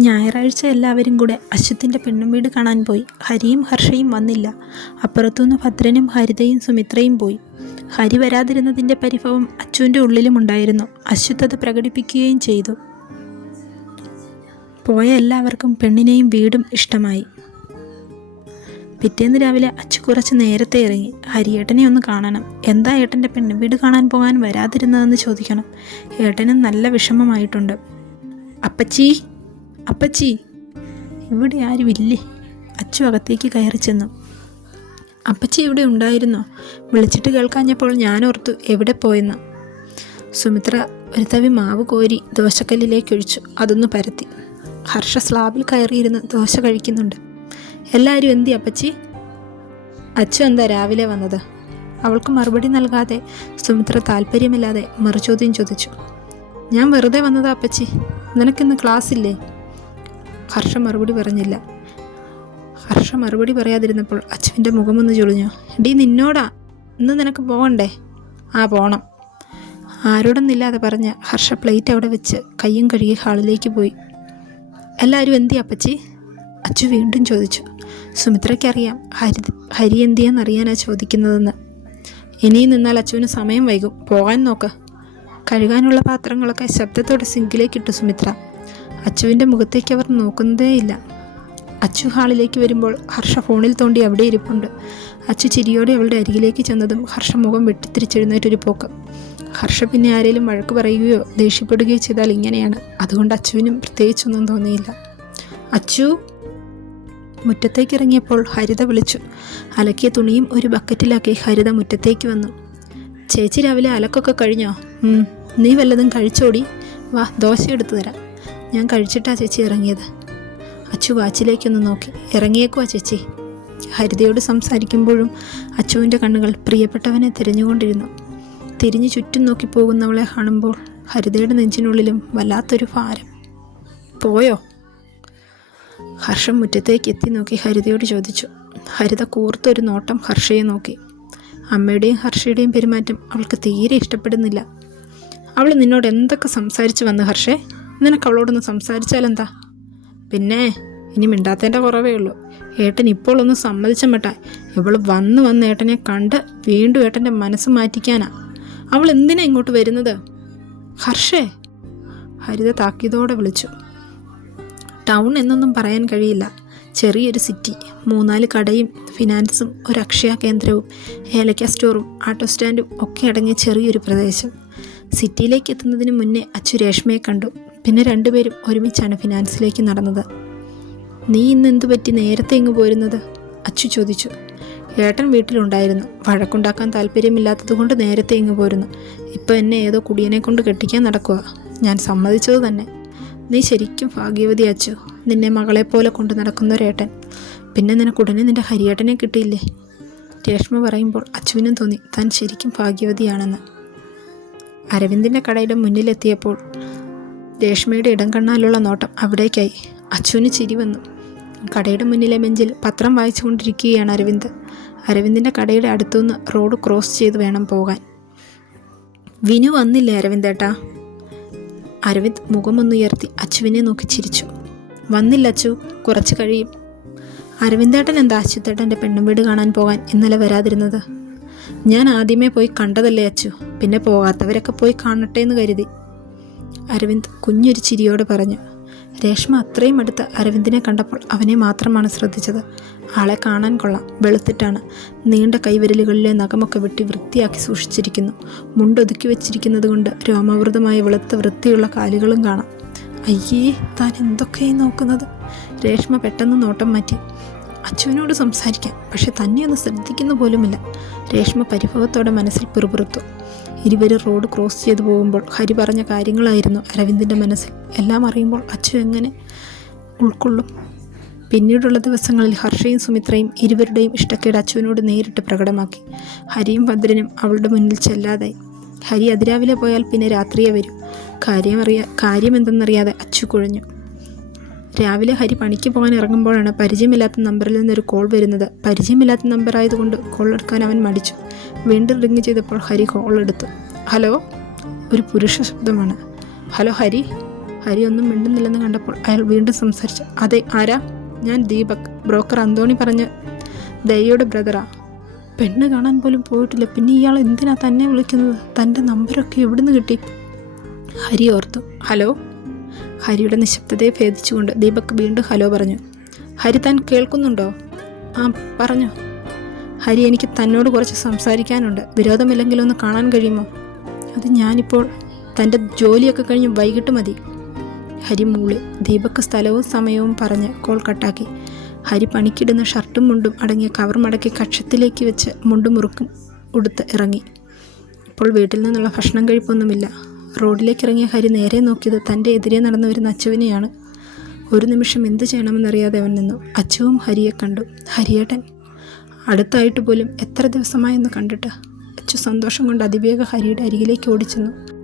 ഞായറാഴ്ച എല്ലാവരും കൂടെ അശ്വത്തിന്റെ പെണ്ണും വീട് കാണാൻ പോയി. ഹരിയും ഹർഷയും വന്നില്ല. അപ്പുറത്തുനിന്ന് ഭദ്രനും ഹരിതയും സുമിത്രയും പോയി. ഹരി വരാതിരുന്നതിന്റെ പരിഭവം അച്ചുവിന്റെ ഉള്ളിലുമുണ്ടായിരുന്നു അശ്വത്ത് അത് പ്രകടിപ്പിക്കുകയും ചെയ്തു. പോയ എല്ലാവർക്കും പെണ്ണിനെയും വീടും ഇഷ്ടമായി. പിറ്റേന്ന് രാവിലെ അച്ചു കുറച്ച് നേരത്തെ ഇറങ്ങി. ഹരിയേട്ടനെ ഒന്ന് കാണണം. എന്താ ഏട്ടന്റെ പെണ്ണ് വീട് കാണാൻ പോകാൻ വരാതിരുന്നതെന്ന് ചോദിക്കണം. ഏട്ടനും നല്ല വിഷമമായിട്ടുണ്ട്. അപ്പച്ചി അപ്പച്ചി ഇവിടെ ആരുമില്ലേ? അച്ചു അകത്തേക്ക് കയറി ചെന്നു. അപ്പച്ചി ഇവിടെ ഉണ്ടായിരുന്നോ? വിളിച്ചിട്ട് കേൾക്കാഞ്ഞപ്പോൾ ഞാൻ ഓർത്തു എവിടെ പോയെന്ന്. സുമിത്ര ഒരു തവി മാവ് കോരി ദോശക്കല്ലിലേക്ക് ഒഴിച്ചു. അതൊന്ന് പരത്തി. ഹർഷ സ്ലാബിൽ കയറിയിരുന്ന് ദോശ കഴിക്കുന്നുണ്ട്. എല്ലാവരും എന്തി അപ്പച്ചി? അച്ചു എന്താ രാവിലെ വന്നത്? അവൾക്ക് മറുപടി നൽകാതെ സുമിത്ര താല്പര്യമില്ലാതെ മറുചോദ്യം ചോദിച്ചു. ഞാൻ വെറുതെ വന്നതാ അപ്പച്ചി. നിനക്കിന്ന് ക്ലാസ് ഇല്ലേ ഹർഷ മറുപടി പറഞ്ഞില്ല. ഹർഷ മറുപടി പറയാതിരുന്നപ്പോൾ അച്ചുവിന്റെ മുഖമൊന്ന് ചൊളിഞ്ഞു. ഡീ നിന്നോടാ? ഇന്ന് നിനക്ക് പോകണ്ടേ ആ പോണം. ആരോടൊന്നില്ലാതെ പറഞ്ഞ ഹർഷ പ്ലേറ്റ് അവിടെ വെച്ച് കയ്യും കഴുകി ഹാളിലേക്ക് പോയി. എല്ലാവരും എന്തി അപ്പച്ചി? അച്ചു വീണ്ടും ചോദിച്ചു. സുമിത്രയ്ക്കറിയാം ഹരി ഹരി എന്തിയെന്നറിയാനാ ചോദിക്കുന്നതെന്ന്. ഇനിയും നിന്നാൽ അച്ചുവിന് സമയം വൈകും. പോകാൻ നോക്ക്. കഴുകാനുള്ള പാത്രങ്ങളൊക്കെ ശബ്ദത്തോടെ സിങ്കിലേക്കിട്ടു സുമിത്ര. അച്ചുവിന്റെ മുഖത്തേക്ക് അവർ നോക്കുന്നതേയില്ല അച്ചു ഹാളിലേക്ക് വരുമ്പോൾ ഹർഷ ഫോണിൽ തോണ്ടി അവിടെ ഇരിപ്പുണ്ട്. അച്ചു ചിരിയോടെ അവളുടെ അരികിലേക്ക് ചെന്നതും ഹർഷ മുഖം വെട്ടിത്തിരിച്ചെഴുന്നേറ്റൊരു പോക്ക്. ഹർഷ പിന്നെ ആരെങ്കിലും വഴക്ക് പറയുകയോ ദേഷ്യപ്പെടുകയോ ചെയ്താൽ ഇങ്ങനെയാണ്. അതുകൊണ്ട് അച്ചുവിനും പ്രത്യേകിച്ചൊന്നും തോന്നിയില്ല. അച്ചു? മുറ്റത്തേക്ക് ഇറങ്ങിയപ്പോൾ ഹരിത വിളിച്ചു. അലക്കിയ തുണിയും ഒരു ബക്കറ്റിലാക്കി ഹരിത മുറ്റത്തേക്ക് വന്നു. ചേച്ചി രാവിലെ അലക്കൊക്കെ കഴിഞ്ഞോ? നീ വല്ലതും കഴിച്ചോടി. വാ ദോശ എടുത്തു തരാം. ഞാൻ കഴിച്ചിട്ടാ ചേച്ചി ഇറങ്ങിയത്. അച്ചു വാച്ചിലേക്കൊന്ന് നോക്കി. ഇറങ്ങിയേക്കുവാ ചേച്ചി? ഹരിതയോട് സംസാരിക്കുമ്പോഴും അച്ചുവിന്റെ കണ്ണുകൾ പ്രിയപ്പെട്ടവനെ തിരഞ്ഞുകൊണ്ടിരുന്നു. തിരിഞ്ഞു ചുറ്റും നോക്കി പോകുന്നവളെ കാണുമ്പോൾ ഹരിതയുടെ നെഞ്ചിനുള്ളിലും വല്ലാത്തൊരു ഭാരം. പോയോ? ഹർഷം മുറ്റത്തേക്ക് എത്തി നോക്കി ഹരിതയോട് ചോദിച്ചു. ഹരിത കൂർത്തൊരു നോട്ടം ഹർഷയെ നോക്കി. അമ്മയുടെയും ഹർഷയുടെയും പെരുമാറ്റം അവൾക്ക് തീരെ ഇഷ്ടപ്പെടുന്നില്ല. അവൾ നിന്നോട് എന്തൊക്കെ സംസാരിച്ചു വന്നു ഹർഷേ? നിനക്ക് അവളോടൊന്ന് സംസാരിച്ചാലെന്താ? പിന്നെ ഇനി മിണ്ടാത്തതിന്റെ കുറവേ ഉള്ളൂ. ഏട്ടൻ ഇപ്പോൾ ഒന്ന് സമ്മതിച്ച മട്ടാ ഇവൾ വന്ന് വന്ന് ഏട്ടനെ കണ്ട് വീണ്ടും ഏട്ടന്റെ മനസ്സ് മാറ്റിക്കാനാ. അവൾ എന്തിനാ ഇങ്ങോട്ട് വരുന്നത്? ഹർഷേ ഹരിത താക്കീതോടെ വിളിച്ചു. ടൗൺ എന്നൊന്നും പറയാൻ കഴിയില്ല. ചെറിയൊരു സിറ്റി മൂന്നാൽ കടയും ഫിനാൻസും ഒരു അക്ഷയ കേന്ദ്രവും ഏലക്ക സ്റ്റോറും ആട്ടോ സ്റ്റാൻഡും ഒക്കെ അടങ്ങിയ ചെറിയൊരു പ്രദേശം. സിറ്റിയിലേക്ക് എത്തുന്നതിന് മുന്നേ അച്ചു രേഷ്മയെ കണ്ടു. പിന്നെ രണ്ടുപേരും ഒരുമിച്ചാണ് ഫിനാൻസിലേക്ക് നടന്നത്. നീ ഇന്ന് എന്തു പറ്റി? നേരത്തെ ഇങ്ങ് പോരുന്നത്? അച്ചു ചോദിച്ചു. ഏട്ടൻ വീട്ടിലുണ്ടായിരുന്നു. വഴക്കുണ്ടാക്കാൻ താല്പര്യമില്ലാത്തത് കൊണ്ട് നേരത്തെ ഇങ്ങ് പോരുന്നു. ഇപ്പം എന്നെ ഏതോ കുടിയനെ കൊണ്ട് കെട്ടിക്കാൻ നടക്കുക ഞാൻ സമ്മതിച്ചത് തന്നെ. നീ ശരിക്കും ഭാഗ്യവതി അച്ചു. നിന്നെ മകളെപ്പോലെ കൊണ്ട് നടക്കുന്ന ഒരേട്ടൻ പിന്നെ നിനക്ക് ഉടനെ നിന്റെ ഹരിയേട്ടനെ കിട്ടിയില്ലേ? രേഷ്മ പറയുമ്പോൾ അച്ചുവിനും തോന്നി താൻ ശരിക്കും ഭാഗ്യവതിയാണെന്ന്. അരവിന്ദിന്റെ കടയുടെ മുന്നിലെത്തിയപ്പോൾ രേഷ്മയുടെ ഇടം കണ്ണാലുള്ള നോട്ടം അവിടേക്കായി. അച്ഛന് ചിരി വന്നു. കടയുടെ മുന്നിലെ മെഞ്ചിൽ പത്രം വായിച്ചുകൊണ്ടിരിക്കുകയാണ് അരവിന്ദ്. അരവിന്ദിന്റെ കടയുടെ അടുത്തുനിന്ന് റോഡ് ക്രോസ് ചെയ്ത് വേണം പോകാൻ. വിനു വന്നില്ലേ അരവിന്ദേട്ടാ അരവിന്ദ് മുഖമൊന്നുയർത്തി അച്ചുവിനെ നോക്കി ചിരിച്ചു. വന്നില്ല അച്ചു കുറച്ച് കഴിയും. അരവിന്ദേട്ടൻ എന്താ അച്യുത്തേട്ടന്റെ പെണ്ണും വീട് കാണാൻ പോകാൻ ഇന്നലെ വരാതിരുന്നത്? ഞാൻ ആദ്യമേ പോയി കണ്ടതല്ലേ അച്ചു പിന്നെ പോകാത്തവരൊക്കെ പോയി കാണട്ടെ എന്ന് കരുതി. അരവിന്ദ് കുഞ്ഞൊരു ചിരിയോട് പറഞ്ഞു രേഷ്മ അത്രയും അടുത്ത് അരവിന്ദിനെ കണ്ടപ്പോൾ അവനെ മാത്രമാണ് ശ്രദ്ധിച്ചത്. ആളെ കാണാൻ കൊള്ളാം വെളുത്തിട്ടാണ്. നീണ്ട കൈവിരലുകളിലെ നഖമൊക്കെ വെട്ടി വൃത്തിയാക്കി സൂക്ഷിച്ചിരിക്കുന്നു. മുണ്ടൊതുക്കി വെച്ചിരിക്കുന്നത് കൊണ്ട് രോമാവൃതമായ വെളുത്ത വൃത്തിയുള്ള കാലുകളും കാണാം. അയ്യേ താൻ എന്തൊക്കെയായി നോക്കുന്നത്? രേഷ്മ പെട്ടെന്ന് നോട്ടം മാറ്റി. അച്ചുവിനോട് സംസാരിക്കാൻ പക്ഷെ തന്നെ ഒന്ന് ശ്രദ്ധിക്കുന്ന പോലുമില്ല. രേഷ്മ പരിഭവത്തോടെ മനസ്സിൽ പിറുപിറുത്തു. ഇരുവരും റോഡ് ക്രോസ് ചെയ്ത് പോകുമ്പോൾ ഹരി പറഞ്ഞ കാര്യങ്ങളായിരുന്നു അരവിന്ദിന്റെ മനസ്സിൽ. എല്ലാം അറിയുമ്പോൾ അച്ചു എങ്ങനെ ഉൾക്കൊള്ളും? പിന്നീടുള്ള ദിവസങ്ങളിൽ ഹർഷയും സുമിത്രയും ഇരുവരുടെയും ഇഷ്ടക്കേട് അച്ചുവിനോട് നേരിട്ട് പ്രകടമാക്കി. ഹരിയും ഭദ്രനും അവളുടെ മുന്നിൽ ചെല്ലാതായി. ഹരി അതിരാവിലെ പോയാൽ പിന്നെ രാത്രിയെ വരും. കാര്യമറിയാ കാര്യമെന്തെന്നറിയാതെ അച്ചു കുഴഞ്ഞു. രാവിലെ ഹരി പണിക്ക് പോകാൻ ഇറങ്ങുമ്പോഴാണ് പരിചയമില്ലാത്ത നമ്പറിൽ നിന്നൊരു കോൾ വരുന്നത്. പരിചയമില്ലാത്ത നമ്പർ ആയതുകൊണ്ട് കോൾ എടുക്കാൻ അവൻ മടിച്ചു. വീണ്ടും റിങ് ചെയ്തപ്പോൾ ഹരി കോൾ എടുത്തു. ഹലോ? ഒരു പുരുഷ ശബ്ദമാണ്. ഹലോ ഹരി? ഹരി ഒന്നും മിണ്ടുന്നില്ലെന്ന് കണ്ടപ്പോൾ അയാൾ വീണ്ടും സംസാരിച്ചു. അതെ ആരാ? ഞാൻ ദീപക് ബ്രോക്കർ അന്തോണി പറഞ്ഞ് ദയയുടെ ബ്രദറാ. പെണ്ണ് കാണാൻ പോലും പോയിട്ടില്ല. പിന്നെ ഇയാൾ എന്തിനാ തന്നെ വിളിക്കുന്നത്? തന്റെ നമ്പരൊക്കെ എവിടുന്ന് കിട്ടി? ഹരി ഓർത്തു. ഹലോ? ഹരിയുടെ നിശബ്ദതയെ ഭേദിച്ചുകൊണ്ട് ദീപക് വീണ്ടും ഹലോ പറഞ്ഞു. ഹരി താൻ കേൾക്കുന്നുണ്ടോ? ആ പറഞ്ഞു. ഹരി എനിക്ക് തന്നോട് കുറച്ച് സംസാരിക്കാനുണ്ട്. വിരോധമില്ലെങ്കിൽ ഒന്ന് കാണാൻ കഴിയുമോ? അത് ഞാനിപ്പോൾ തന്റെ ജോലിയൊക്കെ കഴിഞ്ഞ് വൈകിട്ട് മതി. ഹരി മൂളി. ദീപക് സ്ഥലവും സമയവും പറഞ്ഞ് കോൾ കട്ടാക്കി. ഹരി പണിക്കിടുന്ന ഷർട്ടും മുണ്ടും അടങ്ങിയ കവർ മടക്കി കക്ഷത്തിലേക്ക് വെച്ച് മുണ്ടും മുറുക്കും ഉടുത്ത് ഇറങ്ങി. ഇപ്പോൾ വീട്ടിൽ നിന്നുള്ള ഭക്ഷണം കഴിപ്പൊന്നുമില്ല. റോഡിലേക്ക് ഇറങ്ങിയ ഹരി നേരെ നോക്കിയത് തന്റെ എതിരെ നടന്നു വരുന്ന അച്ചുവിനെയാണ് ഒരു നിമിഷം എന്ത് ചെയ്യണമെന്നറിയാതെ അവൻ നിന്നു. അച്ചുവും ഹരിയെ കണ്ടു. ഹരിയേട്ടൻ അടുത്തായിട്ട് പോലും എത്ര ദിവസമായെന്ന് കണ്ടിട്ട്? അച്ചു സന്തോഷം കൊണ്ട് അതിവേഗ ഹരിയുടെ അരികിലേക്ക് ഓടിച്ചെന്നു.